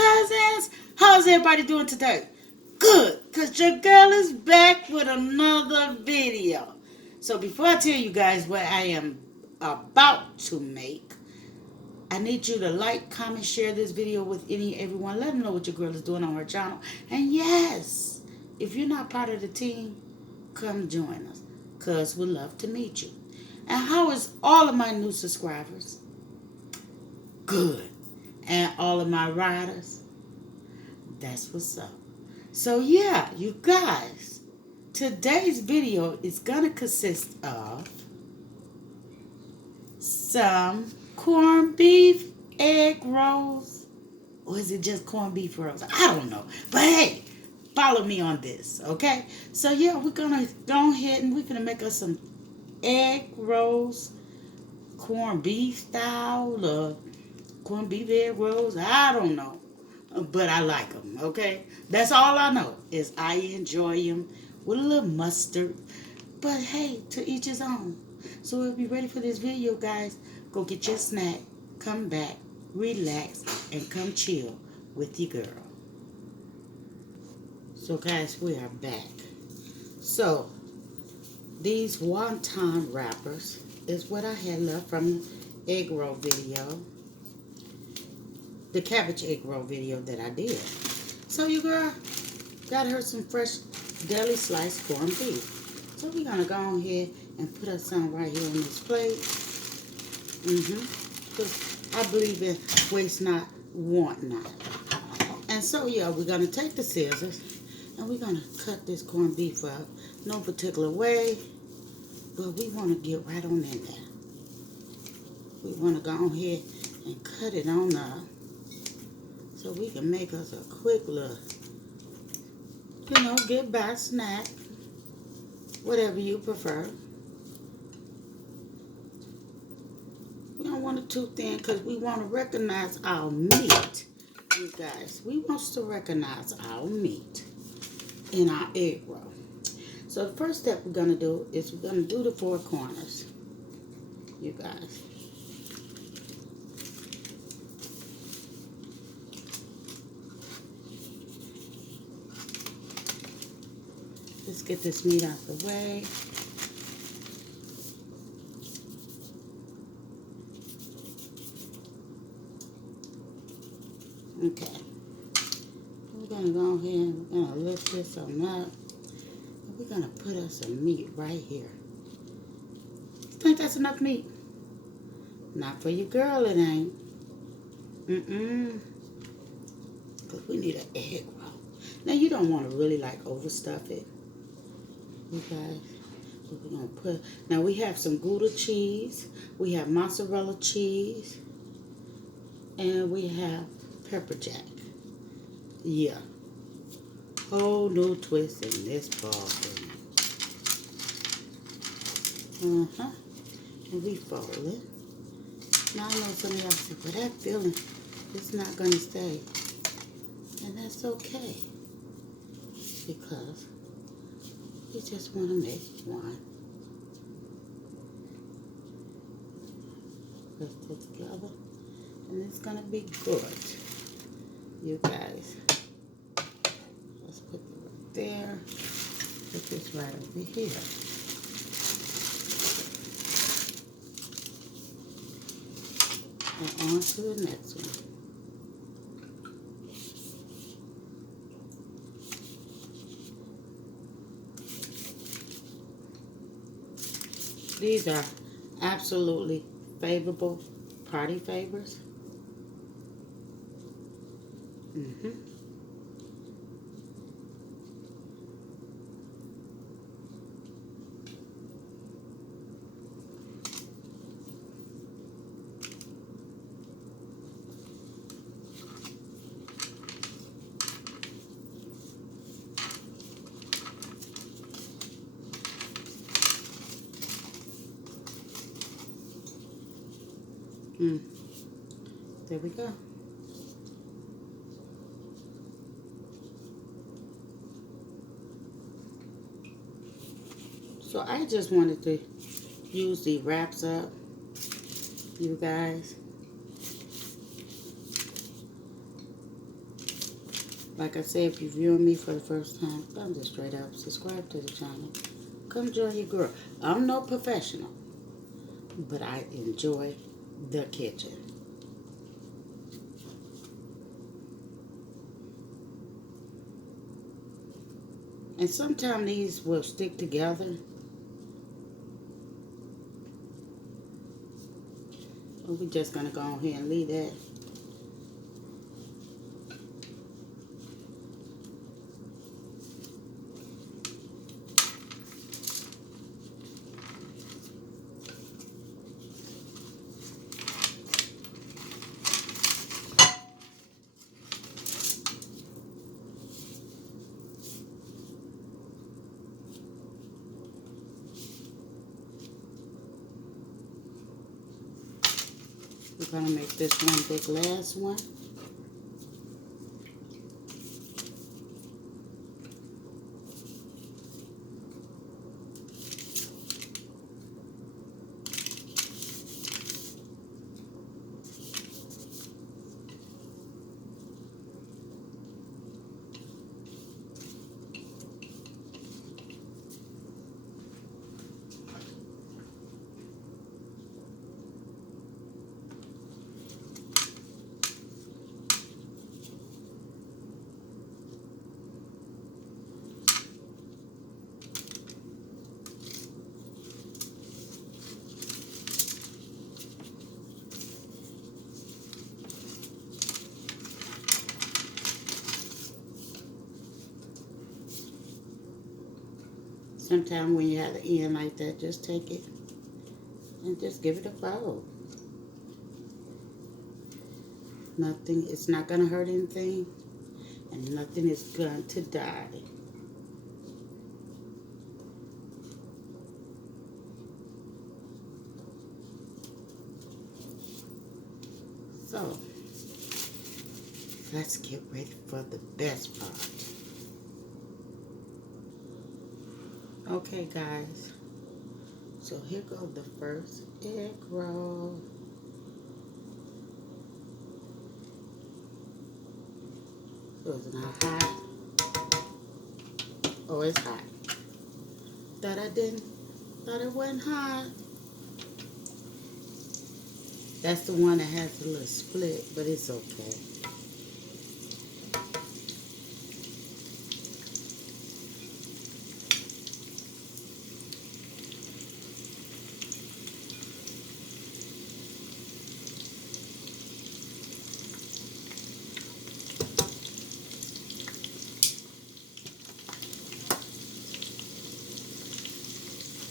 cousins. How's everybody doing today? Good, because your girl is back with another video. So before I tell you guys what I am about to make, I need you to like, comment, share this video with everyone. Let them know what your girl is doing on her channel. And yes, if you're not part of the team, come join us, because we'd love to meet you. And how is all of my new subscribers? Good. And all of my riders? That's what's up. So yeah, you guys, today's video is going to consist of some corned beef egg rolls. Or is it just corned beef rolls? I don't know. But hey, follow me on this, okay? So yeah, we're going to go ahead and we're going to make us some egg rolls, corned beef style, corned beef egg rolls. I don't know. But I like them, okay? That's all I know is I enjoy them with a little mustard. But hey, to each his own. So if you're ready for this video, guys, go get your snack, come back, relax, and come chill with your girl. So guys, we are back. So these wonton wrappers is what I had left from the egg roll video. The cabbage egg roll video that I did. So you girl got her some fresh deli sliced corned beef. So we're gonna go ahead and put us some right here on this plate. Because I believe in waste not, want not. And so yeah, we're gonna take the scissors and we're gonna cut this corned beef up. No particular way, but we wanna get right on in there. We wanna go ahead and cut it on up. So we can make us a quick little, get by snack, whatever you prefer. We don't want it too thin because we want to recognize our meat, you guys. We want to recognize our meat in our egg roll. So the first step we're going to do is we're going to do the four corners, you guys. Let's get this meat out the way. Okay. We're going to go ahead and we're going to lift this on up. And we're going to put us some meat right here. Think that's enough meat? Not for your girl, it ain't. Because we need an egg roll. Now, you don't want to really like overstuff it. You guys, so we're going to put, now we have some Gouda cheese, we have mozzarella cheese, and we have pepper jack. Yeah. Whole new twist in this ball game. And we fold it. Now I know some of y'all say, but that feeling, it's not going to stay. And that's okay. Because we just want to make one. Put it together. And it's going to be good. You guys. Let's put it right there. Put this right over here. And on to the next one. These are absolutely favorable party favors. There we go. So I just wanted to use the wraps up, you guys. Like I said, if you're viewing me for the first time, come just straight up subscribe to the channel. Come join your girl. I'm no professional, but I enjoy the kitchen. And sometimes these will stick together. But we're just going to go ahead and leave that. We're going to make this one big last one. Sometimes when you have the end like that, just take it and just give it a fold. Nothing, it's not going to hurt anything, and nothing is going to die. So, let's get ready for the best part. Okay, guys. So here goes the first egg roll. So it's not hot. Oh, it's hot. Thought it wasn't hot. That's the one that has a little split, but it's okay.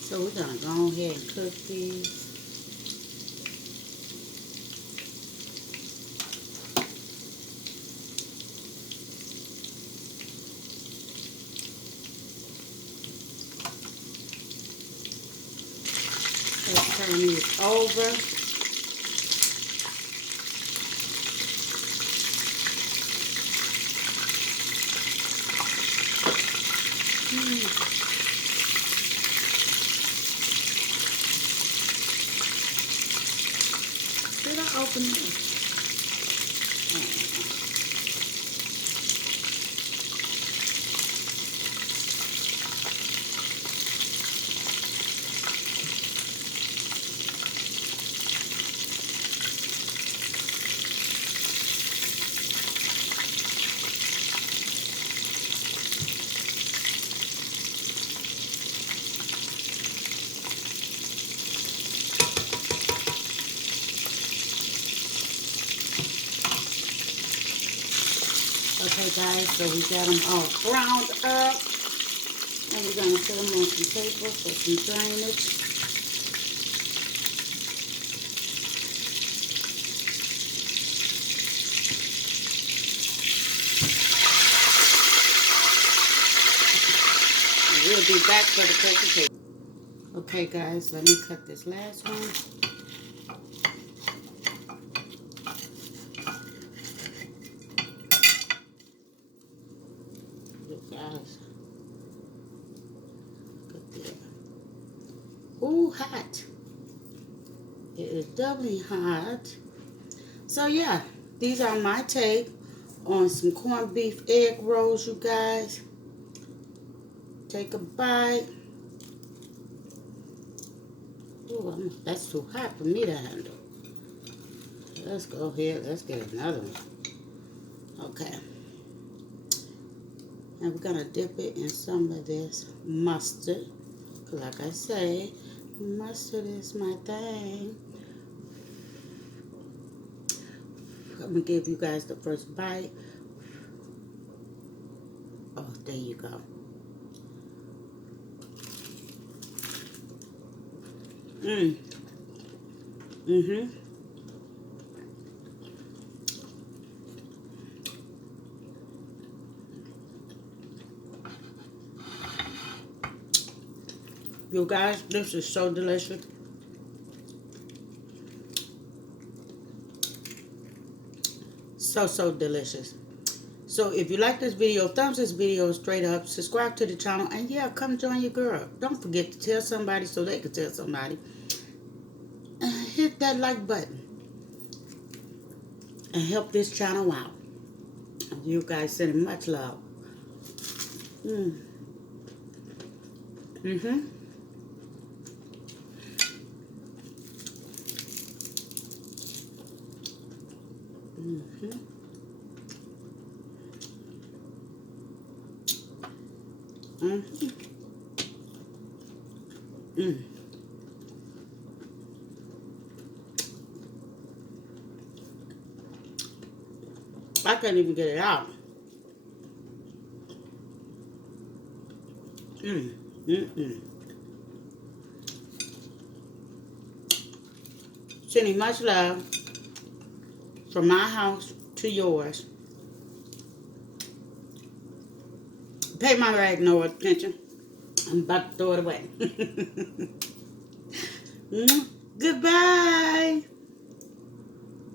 So we're going to go ahead and cook these. Let's turn these over. Did I open it? Okay, guys, so we got them all browned up. And we're going to put them on some paper for some drainage. And we'll be back for the presentation. Okay, guys, let me cut this last one. Look, guys. Look there. Ooh, hot. It is doubly hot. So, yeah, these are my take on some corned beef egg rolls, you guys. Take a bite. Ooh, that's too hot for me to handle. Let's go ahead. Let's get another one. Okay. And we're going to dip it in some of this mustard. Like I say, mustard is my thing. I'm going to give you guys the first bite. Oh, there you go. Mm-hmm. You guys, this is so delicious. So delicious. So if you like this video, thumbs this video straight up, subscribe to the channel, and yeah, come join your girl. Don't forget to tell somebody so they can tell somebody. And hit that like button and help this channel out. You guys sending much love. Mm-hmm. Mm-hmm. Mm-hmm. Mm. I can't even get it out. Mm. Sending much love from my house to yours. Pay my rag no attention. I'm about to throw it away. Goodbye.